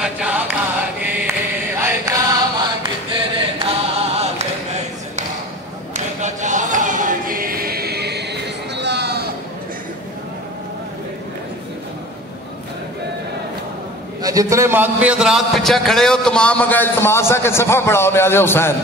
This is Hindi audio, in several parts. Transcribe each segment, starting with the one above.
बचावांगे है जावांगे तेरे नाल मैं इस्लाम में बचावांगे। जितने मातमी हजरात पीछे खड़े हो तमाम अगर इल्तमास है कि सफा पढ़ाओ न्याज़े हुसैन।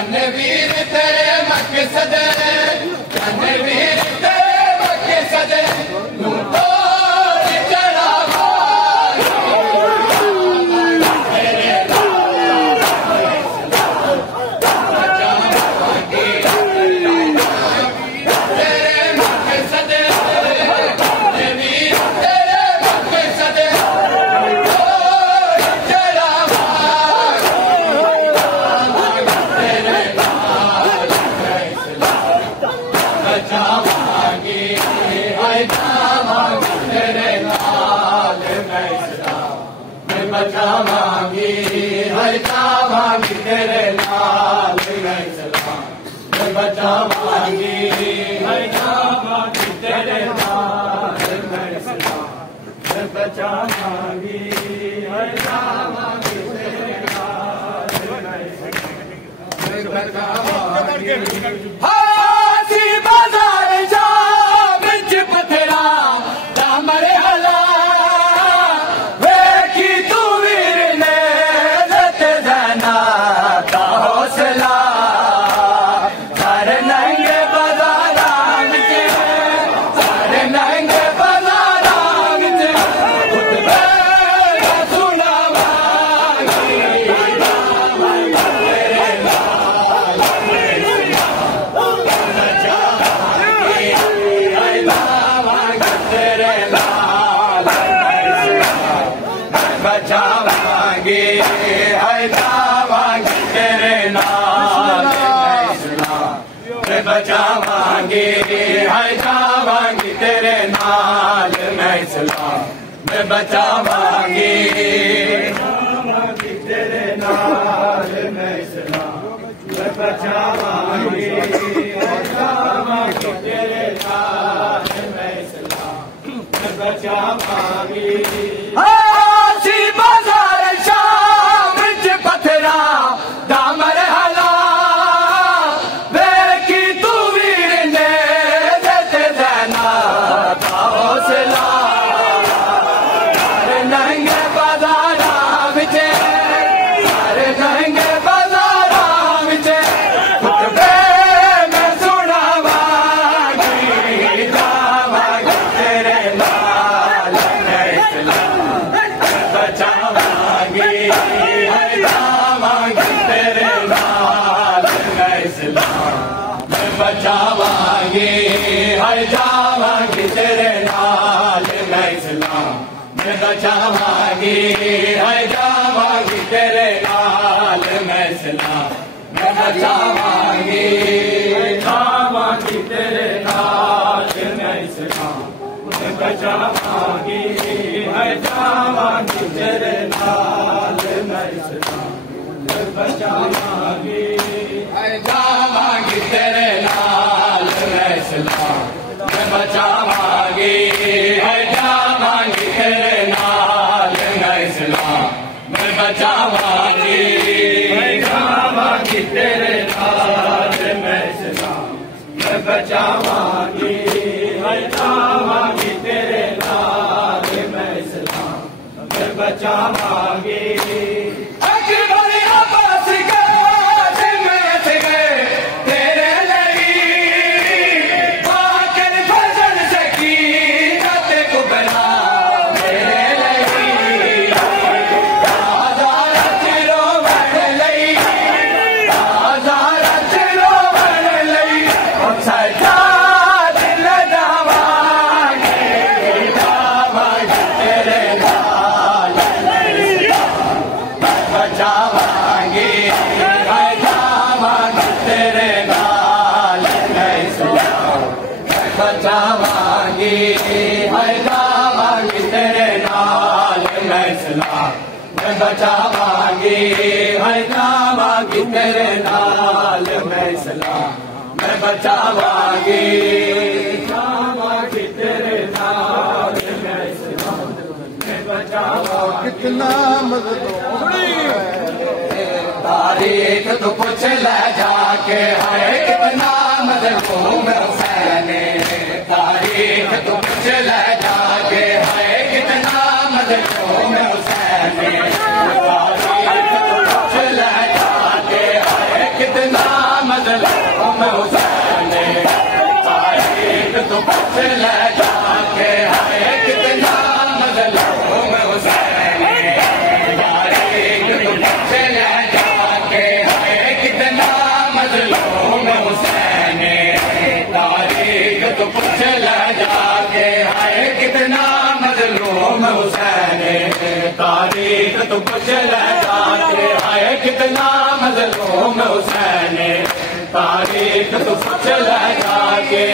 रणवीर तेरे मकसद रणवीर तेरे मकसद नू तोड़ चढ़ावा बचावांगे हर जावांगे तेरे नाल मैं इस्लाम में बचावांगे हर जावांगे तेरे नाल मैं इस्लाम में बचावांगे हर जावांगे तेरे नाल मैं इस्लाम में बचावांगे। हासी बाजार शाह बिच पथरा दामरे हला बचावांगे है जावांगे तेरे नाल मैं इस्लाम में बचावांगे तेरे नाल मैं इस्लाम में बचावांगे तेरे नाल मैं इस्लाम में बचावांगे। बाजार शाह बिच पथरा दामर हला बेकी तू वीर ने देते देना का हौसला अरे नंगे बाजारा बिचे अरे नंगे बाजारा बिचे खुतबे में सुनावांगी जावांगी तेरे नाल मैं इस्लाम बचावांगे है जावांगे तेरे नाल मैं इस्लाम में बचावांगे है जावांगे तेरे नाल मैं इस्लाम में बचावांगे है जावांगे तेरे नाल मैं इस्लाम में बचावांगे जावांगे तेरे नाल मैं इस्लाम में बचावांगे है जावांगे तेरे नाल मैं इस्लाम में बचावांगे है जावांगे तेरे नाल मैं इस्लाम में बचावांगे है जावांगे तेरे नाल मैं इस्लाम में बचावांगे है जावांगे तेरे नाल मैं इस्लाम में बचावांगे है जावांगे तेरे नाल मैं इस्लाम में बचावांगे। बचावांगी है जावांगी तेरे नाल मैं इस्लाम मैं बचावांगी जावांगी तेरे नाल मैं इस्लाम मैं बचावांगी कितना मजलूम तारीख तो पूछ ले जाके है कितना मजलूम हुसैन तारीख तो पूछ ले जाके है कितना मजलूम हुसैन तारीख तो पूछ ले जाके है कितना मजलूम हुसैन तारीख तो पूछ ले जाके है कितना मजलूम हुसैन तारीख तो पूछ ले जाके है कितना मजलूम हुसैन तारीख तो पूछ ले जाके है कितना मजलूम हुसैन तारीख तो पूछ ले जाके है कितना मजलूम हुसैन तारीख तो पूछ ले जाके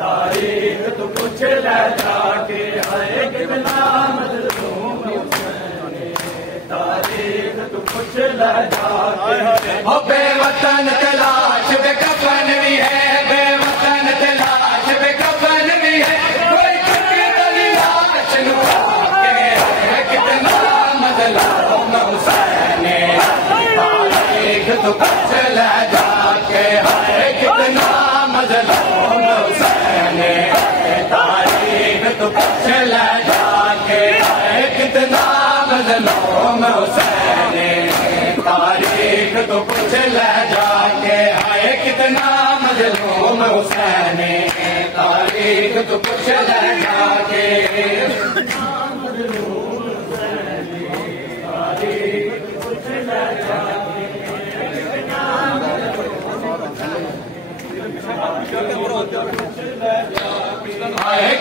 तारीख तो पूछ ले जाके है कितना मजलूम हुसैन तारीख तो पूछ ले जाके ओ बेवतन तलाश बेकफन भी है बेवतन तलाश बेकफन भी है कोई चुके तलाश नुआ के कितना मजलूम हुसैन तारीख तो पूछ ले जाके है कितना मजलूम हुसैन तारीख तो पूछ ले जाके है कितना मजलूम हुसैन तारीख तो पूछ ले जाके है कितना मजलूम हुसैन तारीख तो पूछ ले जाके है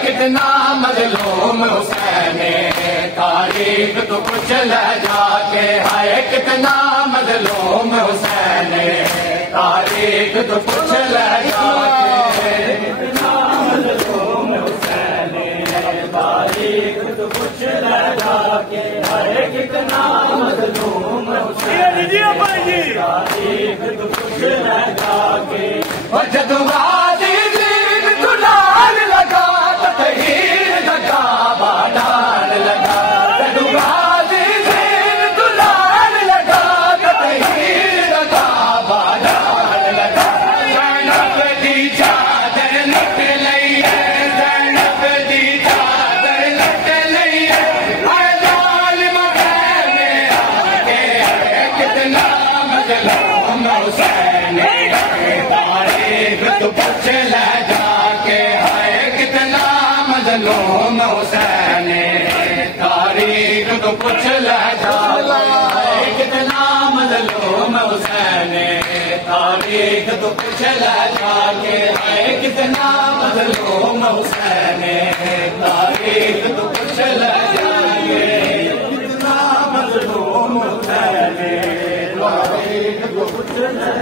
कितना मजलूम हुसैन तारीख तो पूछ ले जाके है कितना मजलूम हुसैन तारीख तो पूछ ले जाके कितना मजलूम हुसैन तारीख तो पूछ ले जाके है कितना मजलूम हुसैन तारीख तो पूछ ले जाके और जदुआदी गुलाल लगा तहीर लगा बाडाल लगा जदुआदी गुलाल लगा तहीर लगा बाडाल लगा जैनब दी चादर लट लई है जैनब दी चादर लट लई है जालिम में आके कितना मजलूम हुसैन तारीख तो पूछ ले जाके है कितना मजलूम हुसैन तारीख तो पूछ ले जाके है कितना मजलूम हुसैन तारीख तो पूछ ले जाके है कितना मजलूम हुसैन तारीख तो पूछ ले जाके कितना मजलूम हुसैन तारीख तो पूछ ले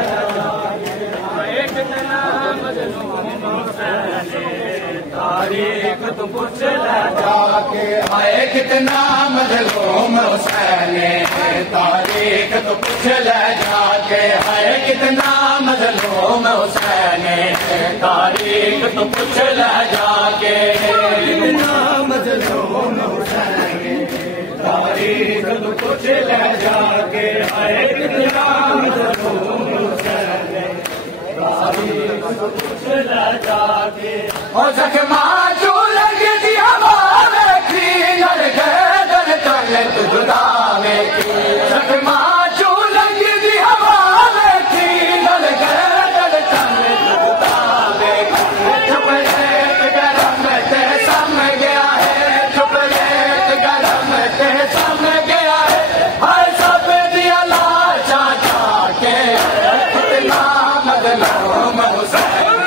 कितना मजलूम हुसैन तारीख तो पूछ ले जाके है कितना मजलूम हुसैन तारीख तो पूछ ले जाके है कितना मजलूम हुसैन तारीख तो पूछ ले जाके कितना मजलूम हुसैन तारीख तो पूछ ले जाके है कितना मजलूम हुसैन और जख्मा जो लग दिया मारे की लड़ गए दर चले तुझा में जख्मा जो लग दिया मारे की लड़ गए दर चले तुझा में चुपलेट गरम ते सम गया है चुपलेट गरम ते सम गया है हर सब दिया लाशा जाके कितना मजलूम हुसैन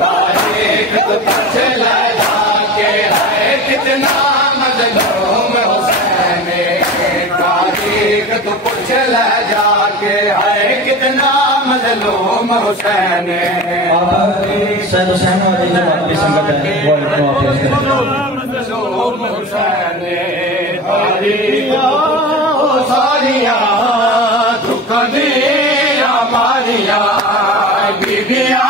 तारीख तो पूछ ले जाके है कितना मजलूम हुसैन तारीख तो पूछ ले जाके है कितना मजलूम हुसैन सैयद हुसैन वाली जो आपकी संगत है वो सारिया दुख दिया मारिया बीबिया